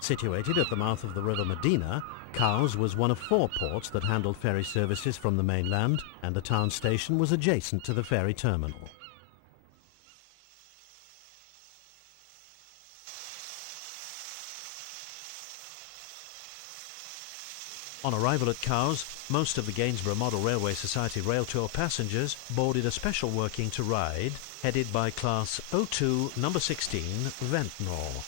Situated at the mouth of the River Medina, Cowes was one of 4 ports that handled ferry services from the mainland, and the town station was adjacent to the ferry terminal. On arrival at Cowes, most of the Gainsborough Model Railway Society Rail Tour passengers boarded a special working to ride, headed by Class 02 No. 16 Ventnor.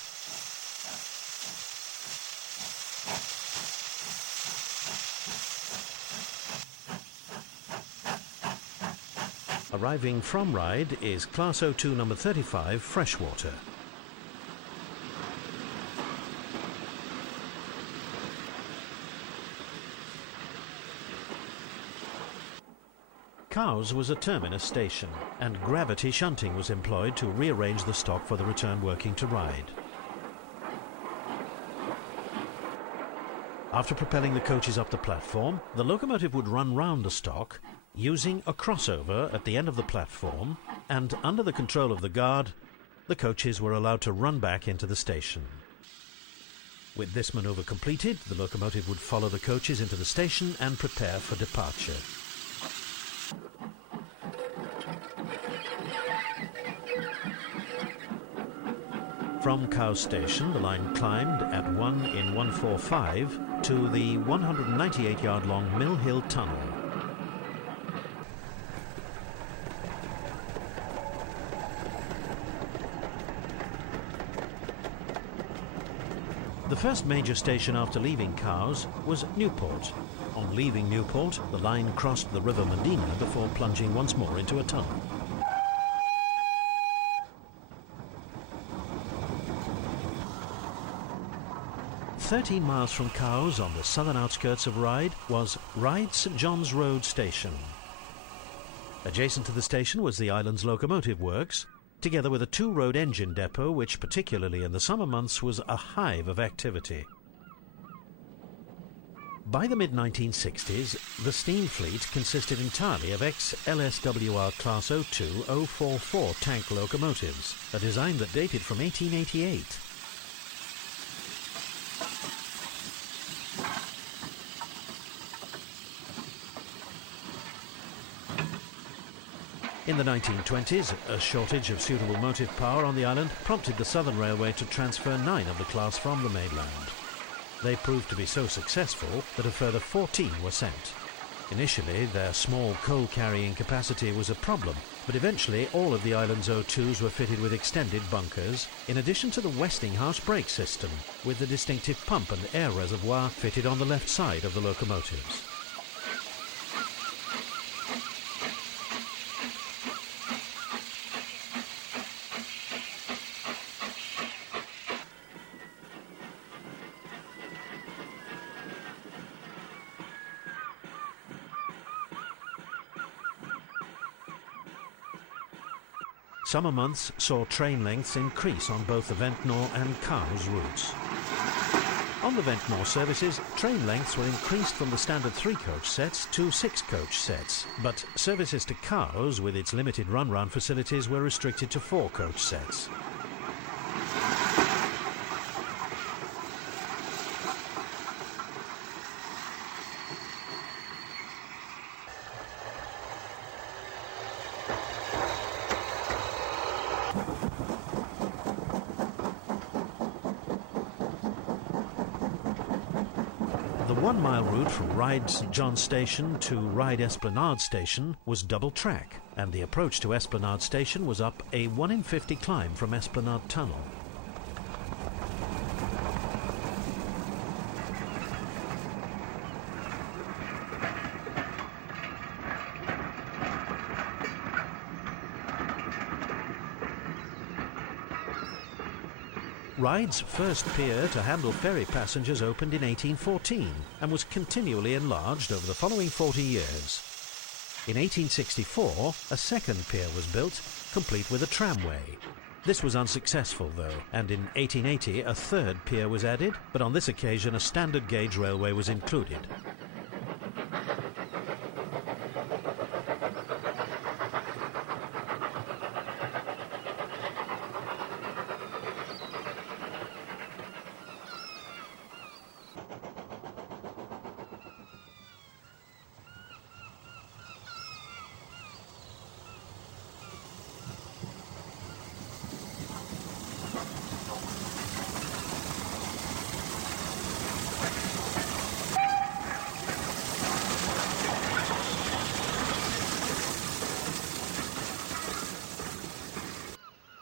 Arriving from Ryde is Class 02 No. 35 Freshwater. Cowes was a terminus station, and gravity shunting was employed to rearrange the stock for the return working to Ryde. After propelling the coaches up the platform, the locomotive would run round the stock, using a crossover at the end of the platform, and under the control of the guard, the coaches were allowed to run back into the station. With this manoeuvre completed, the locomotive would follow the coaches into the station and prepare for departure. From Cowes Station, the line climbed at 1 in 145 to the 198-yard-long Mill Hill Tunnel. The first major station after leaving Cowes was Newport. On leaving Newport, the line crossed the River Medina before plunging once more into a tunnel. "13 miles from Cowes, on the southern outskirts of Ryde, was Ryde St John's Road Station. Adjacent to the station was the island's locomotive works, together with a 2-road engine depot which, particularly in the summer months, was a hive of activity. By the mid-1960s, the steam fleet consisted entirely of ex-LSWR Class 02-044 tank locomotives, a design that dated from 1888. In the 1920s, a shortage of suitable motive power on the island prompted the Southern Railway to transfer 9 of the class from the mainland. They proved to be so successful that a further 14 were sent. Initially, their small coal-carrying capacity was a problem, but eventually all of the island's O2s were fitted with extended bunkers, in addition to the Westinghouse brake system, with the distinctive pump and air reservoir fitted on the left side of the locomotives. Summer months saw train lengths increase on both the Ventnor and Cowes routes. On the Ventnor services, train lengths were increased from the standard 3-coach sets to 6-coach sets, but services to Cowes, with its limited run-round facilities, were restricted to 4-coach sets. The 1-mile route from Ryde St John's Station to Ryde Esplanade Station was double track, and the approach to Esplanade Station was up a 1 in 50 climb from Esplanade Tunnel. Ryde's first pier to handle ferry passengers opened in 1814 and was continually enlarged over the following 40 years. In 1864, a second pier was built, complete with a tramway. This was unsuccessful though, and in 1880 a third pier was added, but on this occasion a standard gauge railway was included.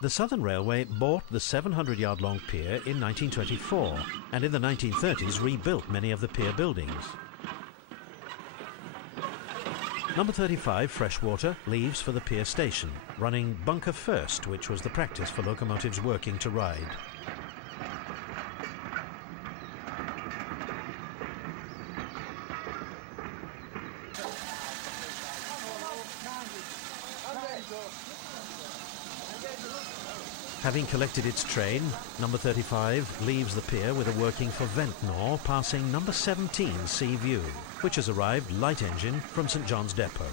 The Southern Railway bought the 700-yard-long pier in 1924 and in the 1930s rebuilt many of the pier buildings. Number 35, Freshwater, leaves for the pier station, running bunker first, which was the practice for locomotives working to ride. Having collected its train, number 35 leaves the pier with a working for Ventnor, passing number 17 Sea View, which has arrived light engine from St John's Depot.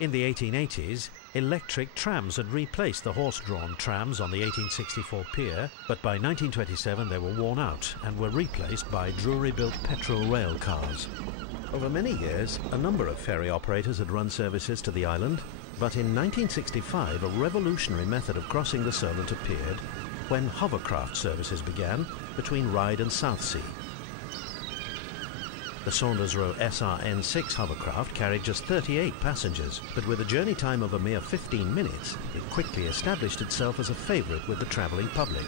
In the 1880s, electric trams had replaced the horse-drawn trams on the 1864 pier, but by 1927 they were worn out and were replaced by Drury-built petrol rail cars. Over many years, a number of ferry operators had run services to the island, but in 1965 a revolutionary method of crossing the Solent appeared when hovercraft services began between Ryde and Southsea. The Saunders Row SRN6 hovercraft carried just 38 passengers, but with a journey time of a mere 15 minutes, it quickly established itself as a favourite with the travelling public.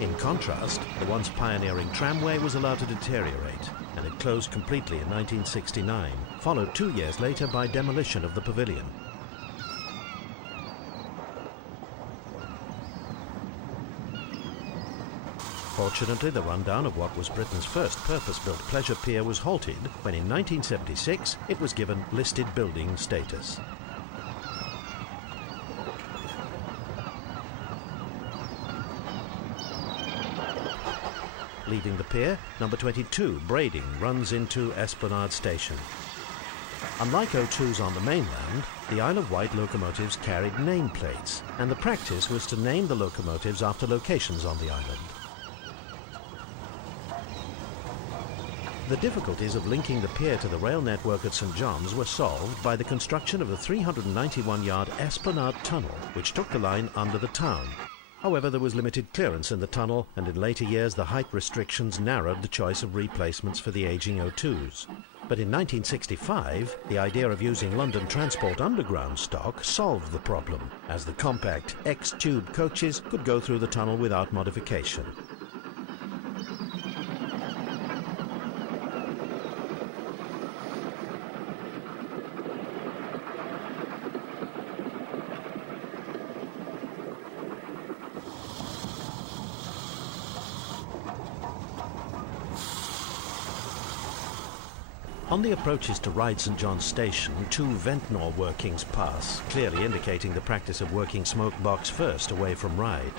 In contrast, the once pioneering tramway was allowed to deteriorate, and it closed completely in 1969, followed 2 years later by demolition of the pavilion. Fortunately, the rundown of what was Britain's first purpose-built pleasure pier was halted when in 1976 it was given listed building status. Leaving the pier, number 22, Brading, runs into Esplanade Station. Unlike O2s on the mainland, the Isle of Wight locomotives carried nameplates, and the practice was to name the locomotives after locations on the island. The difficulties of linking the pier to the rail network at St John's were solved by the construction of the 391-yard Esplanade Tunnel, which took the line under the town. However, there was limited clearance in the tunnel, and in later years the height restrictions narrowed the choice of replacements for the ageing O2s. But in 1965, the idea of using London Transport Underground stock solved the problem, as the compact X-tube coaches could go through the tunnel without modification. On the approaches to Ryde St John's Station, 2 Ventnor workings pass, clearly indicating the practice of working smoke box first away from Ryde.